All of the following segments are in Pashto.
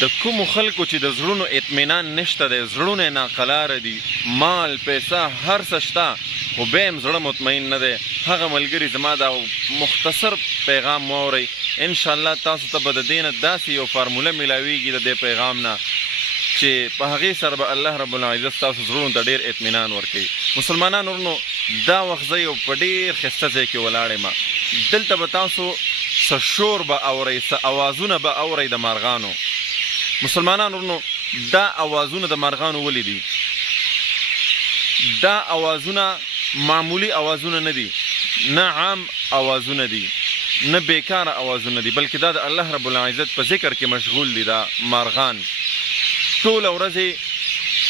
د کومو خلکو چې د زړونو اطمینان نشته دی، زړونه یې ناقلاره دي، مال پیسه هر څه شته خو بیا هم زړه مطمئن نه دی، هغه ملګري زما دا مختصر پیغام واورئ. انشاءالله تاسو ته به د دې نه داسې یو فارموله میلاویږي د دې پیغام نه چې په هغې سره به الله رب العزت تاسو زړونو ته ډېر اطمینان ورکوي. مسلمانانو ورونو، دا وخت زه یو په ډېر ښایسته ځای کې ولاړ یم. دلته به تاسو څه شور به اورئ، څه اوازونه به اورئ د مارغانو. مسلمانانو ورونو، دا اوازونه د مارغانو ولې دي؟ دا اوازونه معمولی اوازونه نه دي، نه عام اوازونه دي، نه بیکاره اوازونه دي، بلکې دا د الله رب العزت په ذکر کې مشغول دي. دا مارغان ټوله ورځ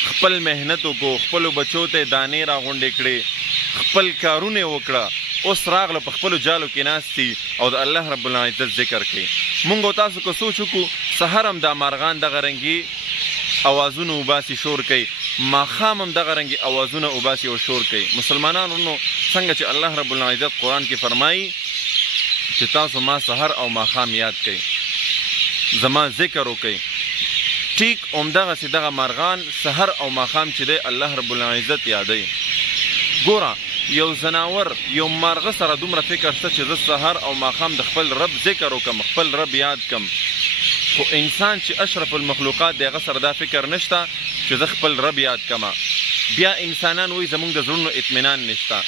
خپل محنت وکړو، خپلو بچو ته دانې راغونډې کړې، خپل کارونه یې وکړه، اوس راغله په خپلو جالو کې ناست دي او د الله رب العزت ذکر کوي. مونږ او تاسو که سوچ وکړو، سحر هم دا مارغان دغه رنګي اوازونه وباسي، شور کوي، ماښام هم دغه رنګي اوازونه وباسي او شور کوي. مسلمانانو نو څنګه چې الله رب العزت قرآن کې فرمایي چې تاسو ما سحر او ماښام یاد کوئ، زما ذکر وکئ، ټیک همدغسې دغه مارغان سحر او ماښام چې دی الله رب العزت یادوي. ګوره، یو زناور یو مارغه سره دومره فکر شته چې زه سحر او ماښام د خپل رب ذکر وکم، خپل رب یاد کم، خو انسان چې اشرف المخلوقات دی هغه سره دا فکر نشته چې زه خپل رب یاد کما. بیا انسانان وایي زمونږ د زړونو اطمینان نشته،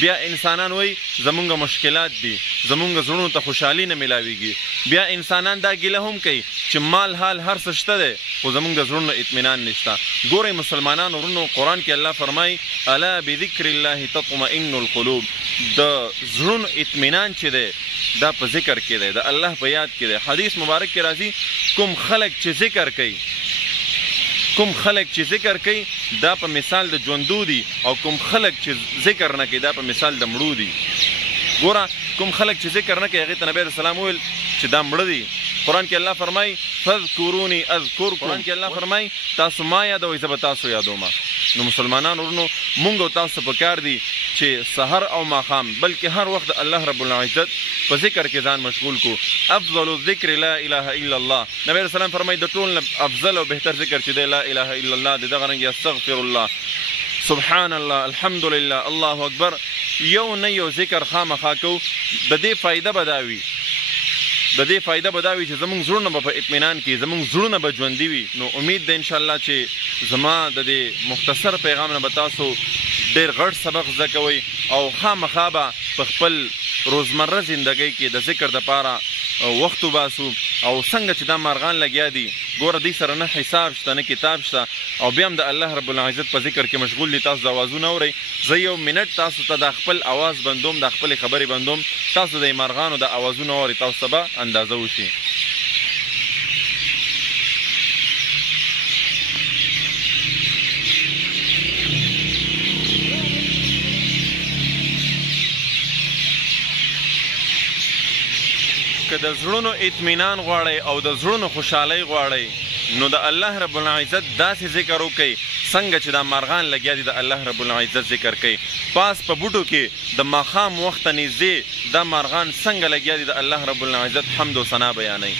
بیا انسانان وایي زمونږ مشکلات دي، زمونږ زړونو ته خوشحالي نه میلاویږي، بیا انسانان دا ګیله هم کوي چې مال حال هر څه شته دی خو زمونږ د زړونو اطمینان نشته. ګورئ مسلمانانو ورونو، قرآن کې الله فرمایي الا بذکر الله تطمئن القلوب. د زړونو اطمینان چې دی دا په ذکر کې دی، د الله په یاد کې دی. حدیث مبارک کې راځي کوم خلک چې ذکر کوي، کوم خلک چې ذکر کوي دا په مثال د ژوندو دي، او کوم خلک چې ذکر نه کوي دا په مثال د مړو دي. ګوره، کوم خلک چې ذکر نه کوي هغې ته نبی علیه السلام وویل چې دا مړه دي. قرآن کې الله فرمایي فذکروني اذکرکم. قرآن کې الله فرمایي تاسو ما یادوئ زه به تاسو یادومه. نو مسلمانانو ورونو، مونږ او تاسو په کار دي چې سحر او ماښام بلکې هر وخت د الله رب العزت په ذکر کې ځان مشغول کو. افضل الذکر لا اله الا الله. نبی علیه السلام فرمایي د ټول نه افضل او بهتر ذکر چې دی لا اله الا الله دی. دغه رنګ استغفر الله، سبحان الله، الحمدلله، الله اکبر. یو نه یو ذکر خامخا کو. د دې فایده به دا وي، د دې فایده به دا وي چې زمونږ زړونه به په اطمینان کې، زمونږ زړونه به ژوندي وي. نو امید ده انشاءالله چې زما د دې مختصر پیغام نه به تاسو ډېر غټ سبق زده کوئ او خامخا به په خپل روزمره زندګۍ کې د ذکر دپاره وخت وباسو. او څنګه چې دا مارغان لګیا دي، ګوره دوی سره نه حساب شته نه کتاب شته، او بیا هم د الله رب العزت په ذکر کې مشغول دي. تاسو د اوازونه اورئ. زه یو منټ تاسو ته د خپل اواز بندوم، د خپلې خبرې بندوم، تاسو د مارغانو د اوازونه اورئ، تاسو ته به اندازه وشي. که د زړونو اطمینان غواړئ او د زړونو خوشحالۍ غواړئ، نو د الله رب العزت داسې ذکر وکئ څنګه چې دا مارغان لګیا دي د الله رب العزت ذکر کوي. پاس په بوټو کې د ماښام وخت نږدې دا مارغان څنګه لګیا دي د الله رب العزت حمد و ثنا بیانوي.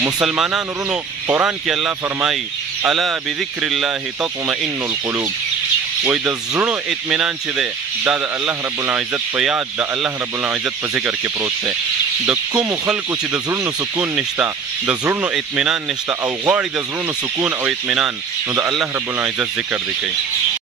مسلمانانو ورونو، قرآن کې الله فرمایي الا بذکر الله تطمئن القلوب. وای د زړونو اطمینان چې دی دا د الله رب العزت په یاد، د الله رب العزت په ذکر کې پروت دی. د کومو خلکو چې د زړونو سکون نشته، د زړونو اطمینان نشته او غواړي د زړونو سکون او اطمینان، نو د الله رب العزت ذکر دی کوي.